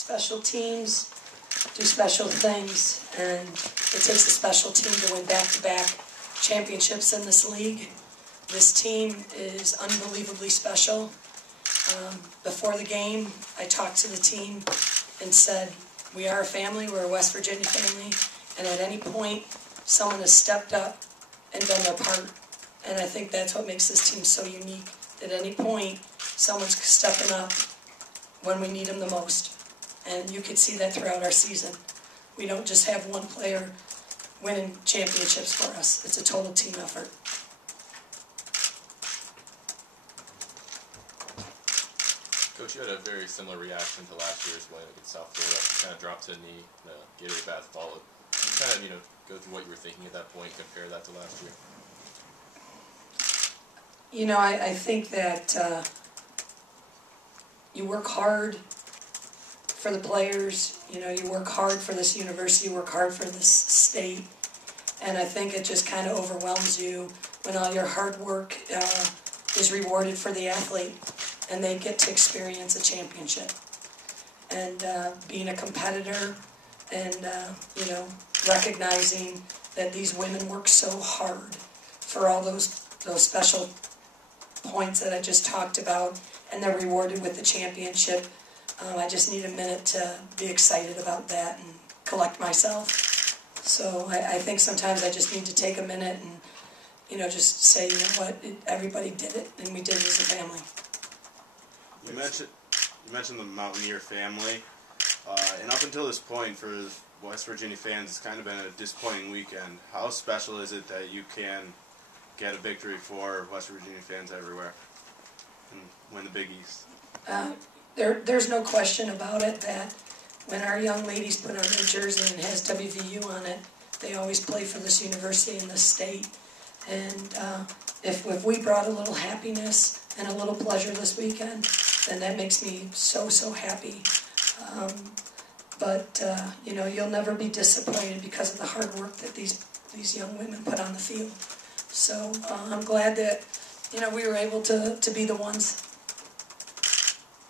Special teams do special things, and it takes a special team to win back-to-back championships in this league. This team is unbelievably special. Before the game, I talked to the team and said, we are a family, we're a West Virginia family, and at any point, someone has stepped up and done their part. And I think that's what makes this team so unique. At any point, someone's stepping up when we need them the most. And you could see that throughout our season. We don't just have one player winning championships for us. It's a total team effort. Coach, you had a very similar reaction to last year's win against South Florida. You kind of dropped to a knee, the Gatorade bath followed. Can you kind of, go through what you were thinking at that point, compare that to last year? I think that you work hard for the players. You work hard for this university, you work hard for this state, and I think it just kind of overwhelms you when all your hard work is rewarded for the athlete, and they get to experience a championship. And being a competitor, and recognizing that these women work so hard for all those special points that I just talked about, and they're rewarded with the championship. I just need a minute to be excited about that and collect myself. So I think sometimes I just need to take a minute and, just say, what, everybody did it, and we did it as a family. You mentioned the Mountaineer family, and up until this point, for West Virginia fans, it's kind of been a disappointing weekend. How special is it that you can get a victory for West Virginia fans everywhere and win the Big East? There's no question about it that when our young ladies put on their jersey and it has WVU on it, they always play for this university and this state. And if we brought a little happiness and a little pleasure this weekend, then that makes me so happy. But you'll never be disappointed because of the hard work that these young women put on the field. So I'm glad that we were able to be the ones.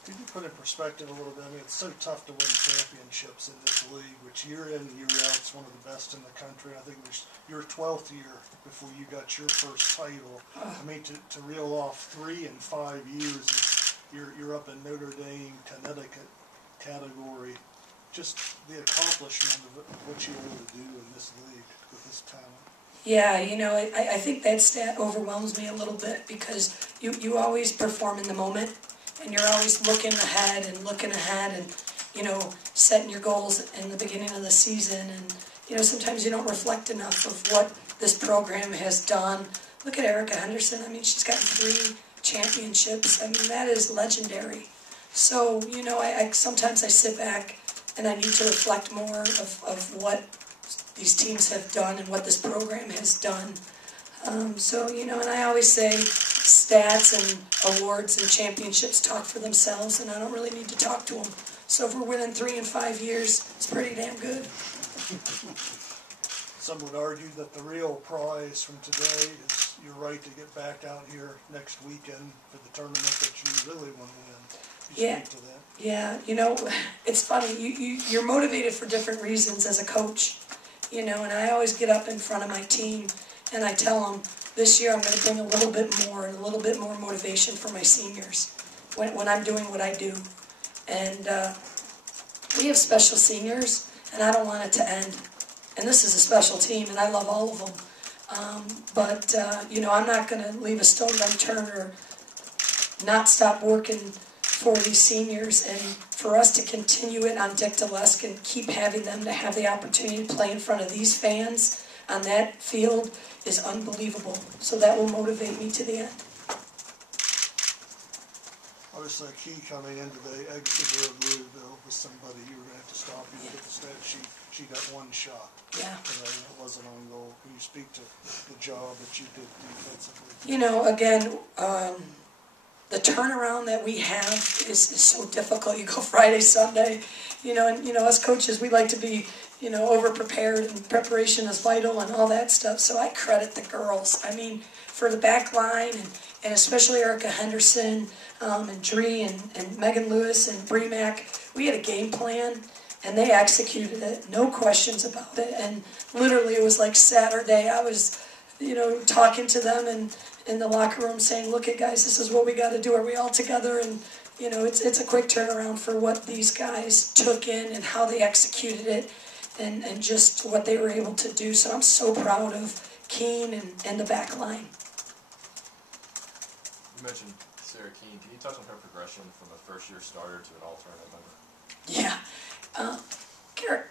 Could you put in perspective a little bit? I mean, it's so tough to win championships in this league, which year in and year out is one of the best in the country. I think it was your 12th year before you got your first title. I mean, to reel off 3 in 5 years, you're up in Notre Dame, Connecticut category. Just the accomplishment of what you're able to do in this league with this talent. Yeah, I think that stat overwhelms me a little bit because you always perform in the moment, and you're always looking ahead and, setting your goals in the beginning of the season. And, sometimes you don't reflect enough of what this program has done. Look at Erica Henderson. I mean, she's got 3 championships. I mean, that is legendary. So, sometimes I sit back and I need to reflect more of what these teams have done and what this program has done. And I always say stats and awards and championships talk for themselves, and I don't really need to talk to them. So if we're winning 3 in 5 years, it's pretty damn good. Some would argue that the real prize from today is your right to get back out here next weekend for the tournament that you really want to win. You speak to that. Yeah, it's funny. You're motivated for different reasons as a coach, and I always get up in front of my team and I tell them, this year I'm going to bring a little bit more motivation for my seniors when I'm doing what I do. And we have special seniors, and I don't want it to end. And this is a special team, and I love all of them. But I'm not going to leave a stone unturned or not stop working for these seniors, and for us to continue it on Dick Delesk and keep having them to have the opportunity to play in front of these fans on that field is unbelievable. So that will motivate me to the end. Obviously, a key coming into the exit of Louisville was somebody you were going to have to stop. You look at the stat sheet, she got 1 shot. Yeah. It wasn't on goal. Can you speak to the job that you did defensively? Again, the turnaround that we have is so difficult. You go Friday, Sunday, and us coaches, we like to be, over-prepared, and preparation is vital and all that stuff. So I credit the girls. I mean, for the back line and especially Erica Henderson, and Dree, and Megan Lewis, and Bree Mack. We had a game plan, and they executed it, no questions about it. And literally, it was like Saturday. I was, talking to them and in the locker room saying, "Look, guys, this is what we got to do. Are we all together?" And it's a quick turnaround for what these guys took in and how they executed it, and just what they were able to do. So I'm so proud of Keene and the back line. You mentioned Sarah Keene. Can you touch on her progression from a first-year starter to an all-tournament member? Yeah.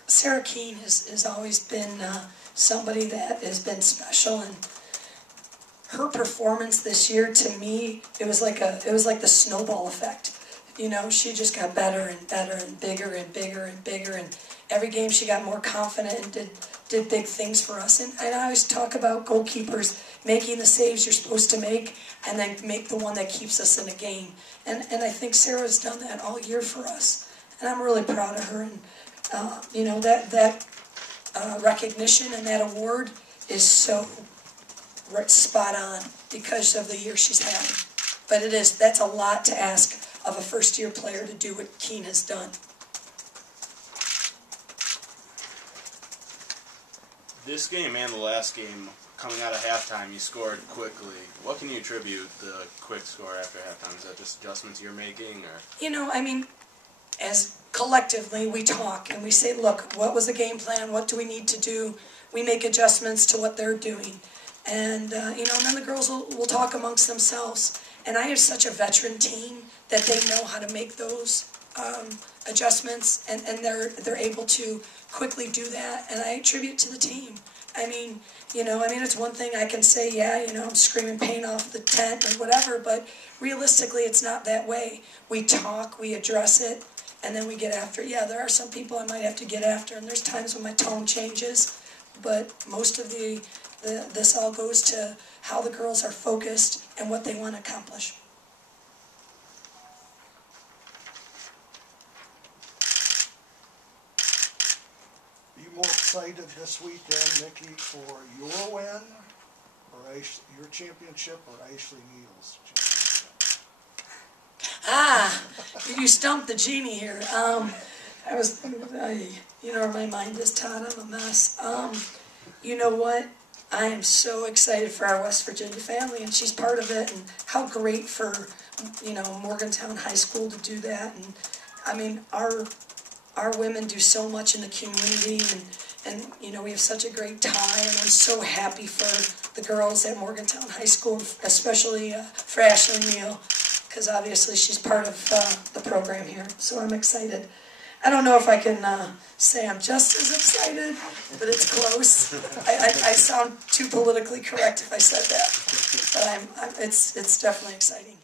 Sarah Keene has always been somebody that has been special, and her performance this year, to me, it was like the snowball effect. She just got better and better and bigger and bigger and bigger, and every game she got more confident and did big things for us. And I always talk about goalkeepers making the saves you're supposed to make, and then make the one that keeps us in a game. And I think Sarah's done that all year for us, and I'm really proud of her. And that recognition and that award is so spot on because of the year she's had. But that's a lot to ask of a first-year player to do what Keene has done. This game and the last game, coming out of halftime, you scored quickly. What can you attribute the quick score after halftime? Is that just adjustments you're making, or? As collectively we talk and we say, look, what was the game plan? What do we need to do? We make adjustments to what they're doing. And, and then the girls will talk amongst themselves. And I have such a veteran team that they know how to make those adjustments, and they're able to quickly do that. And I attribute to the team. It's one thing I can say, I'm screaming paint off the tent or whatever, but realistically it's not that way. We talk, we address it, and then we get after it. Yeah, there are some people I might have to get after, and there's times when my tone changes, but most of this all goes to how the girls are focused and what they want to accomplish. Are you more excited this weekend, Nikki, for your win, or your championship, or Ashley Neal's championship? You stumped the genie here. My mind is, Todd, I'm a mess. You know what? I am so excited for our West Virginia family, and she's part of it, and how great for, Morgantown High School to do that. And, our women do so much in the community, and we have such a great tie, and I'm so happy for the girls at Morgantown High School, especially for Ashley Neal, because obviously she's part of the program here, so I'm excited. I don't know if I can say I'm just as excited, but it's close. I sound too politically correct if I said that, but it's definitely exciting.